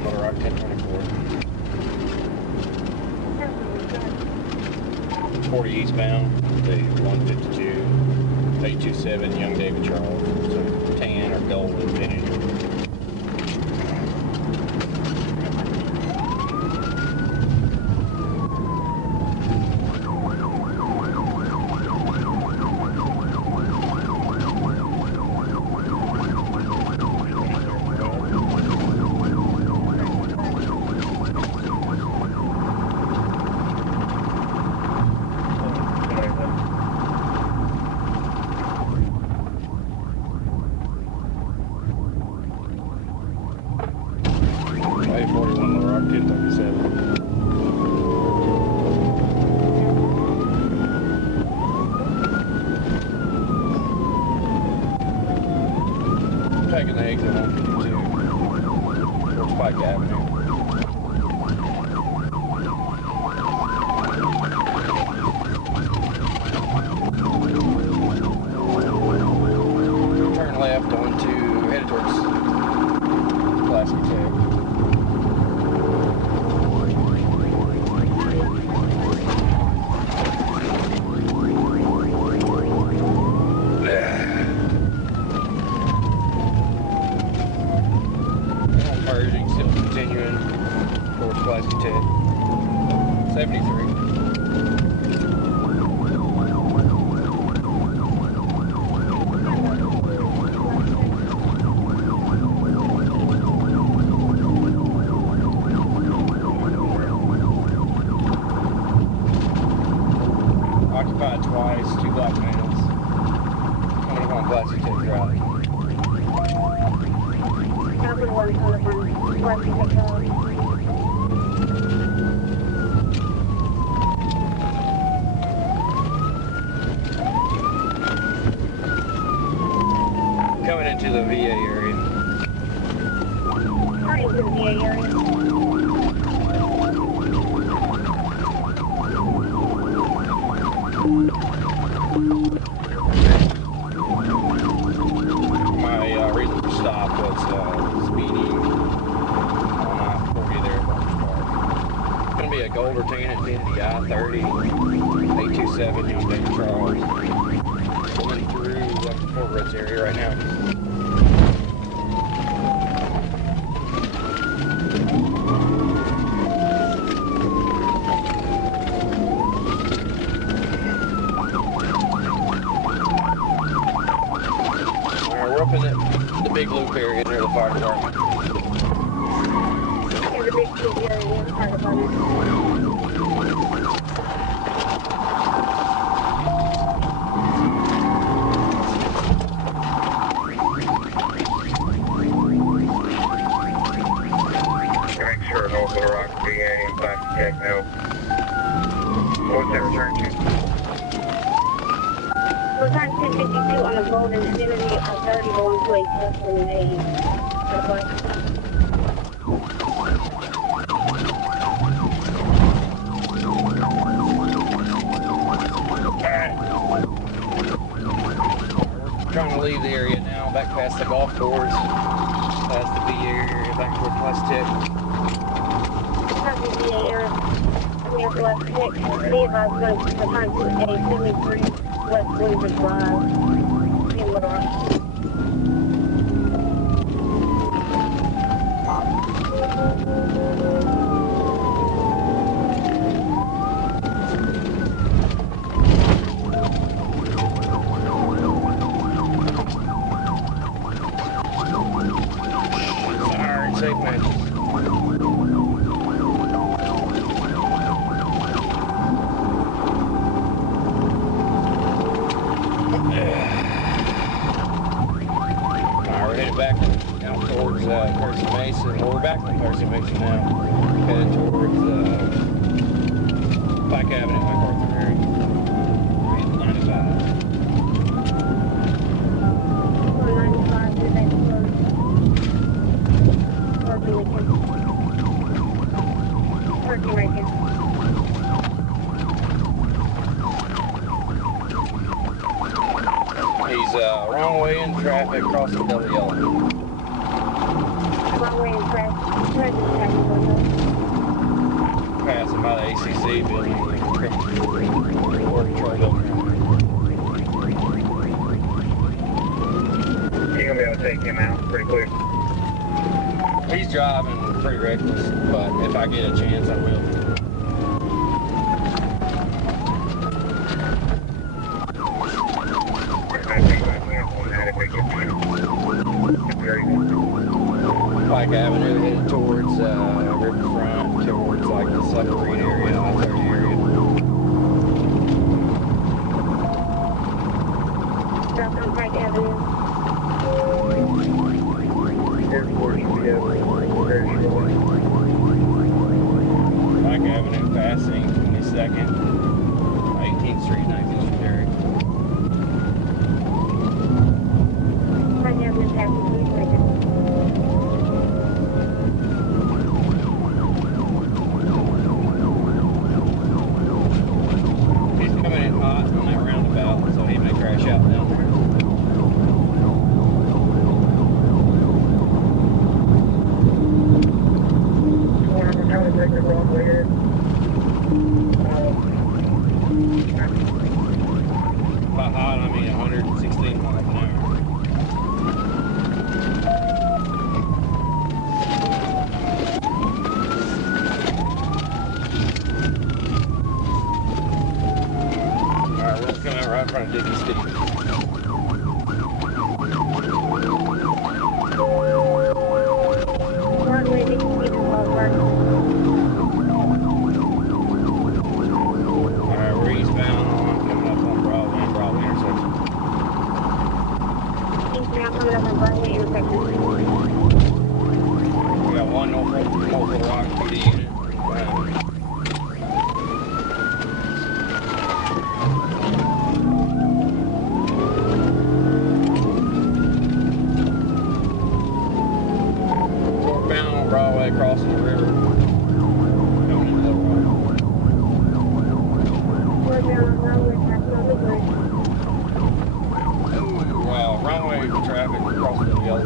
41, Little Rock 1024. 40 eastbound, the 152, 827, Young David Charles. So tan or gold finish. Taking the exit on 52 towards Pike Avenue. Turn left onto, headed towards Pulaski Tech. Still continuing towards Pulaski Tech. 73. Occupied twice, 2 black males. Coming up on Pulaski Tech Drive. Coming into the VA area. Right into the VA area. My reason for stop was speeding on I-40 there at Barnes Park. It's going to be a gold or tan Infinity I-30, 827 Young David Charles. Going through the Fort Rhodes area right now. We're up in the big loop area near the fire department. Yeah, the big loop area near the fire department. Make sure North Little Rock VA and Pulaski Tech now. What's that return to? Return 1052 on the golden Infinity I-30 going to a destination. Trying to leave the area now, back past the golf course, past the VA area, back toward Pulaski Tech. Past the VA area, near Pulaski Tech. See if I was going to return to a 73 West Windsor Drive in Little Rock. Alright, safe man. We're headed back out towards Percy Mason. Well, we're back from Percy Mason now. Headed towards Pike Avenue, MacArthur area. We're hitting 95. 95 to that close. Turkey Rankin. He's wrong way in traffic crossing double yellow. Wrong way in traffic. Where's the taxi window? Passing by the ACC building. Or Detroit building. You're gonna be able to take him out pretty quick. He's driving pretty reckless, but if I get a chance, I will. Pike Avenue headed towards Riverfront, towards like the submarine area, I-30 area. Drop on Pike Avenue. Airport should be over very shortly. Pike Avenue passing 22nd, 18th Street, 19th Street area. Pike Avenue passing 22nd. He's coming in hot on that roundabout, so he may crash out down there. I'm trying to take the wrong way here. By hot, I mean 116 miles an hour. Alright, we're coming out right in front of Dickie Steve. Broadway, Dickie Steve, Boulevard. Alright, we're eastbound on coming up on Broadway and Broadway intersection. Eastbound coming up on Broadway intersection. We got one Norfolk Rock PD unit. Northbound on Broadway, crossing the river. Coming into the road. Northbound on Broadway, passing on the bridge. Wow, runway traffic crossing the yellow.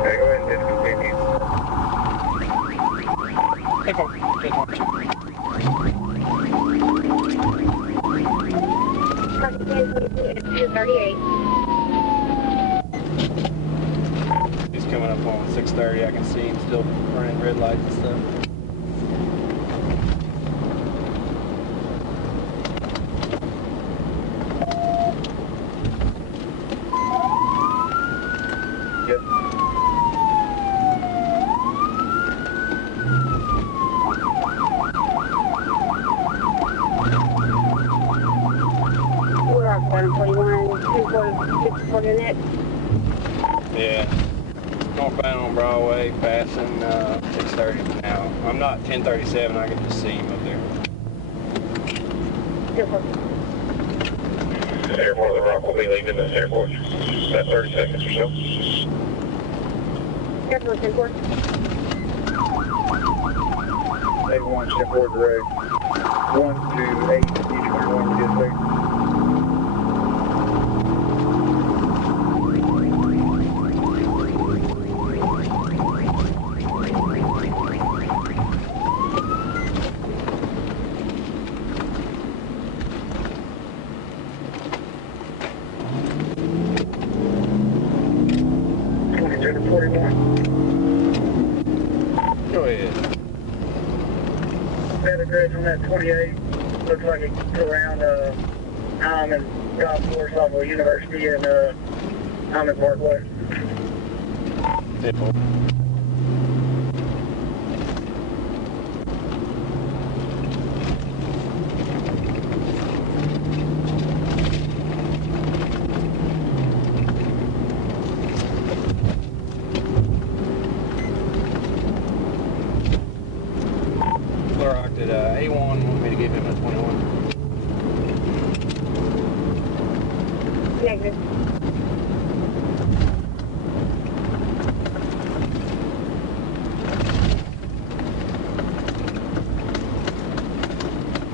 Okay, go ahead and discontinue. Take one. Take one. Crossing 1022 at 238. He's coming up on 6:30. I can see him still running red lights and stuff. Yep. We're on 741, 240 next. Yeah. Northbound on Broadway, passing 6:30 now. I'm not 1037. I can just see him up there. Different. This airport of the Rock will be leaving this airport. About 30 seconds or so. Airport 10-4. 81, step forward direct. 1 to 8, each 21 to get there. Go ahead. Had a grid from that 28. Looks like it's around Allen Golf Course off of University and Allen Parkway. Simple. Rocked at A1, want me to give him a 21. Negative.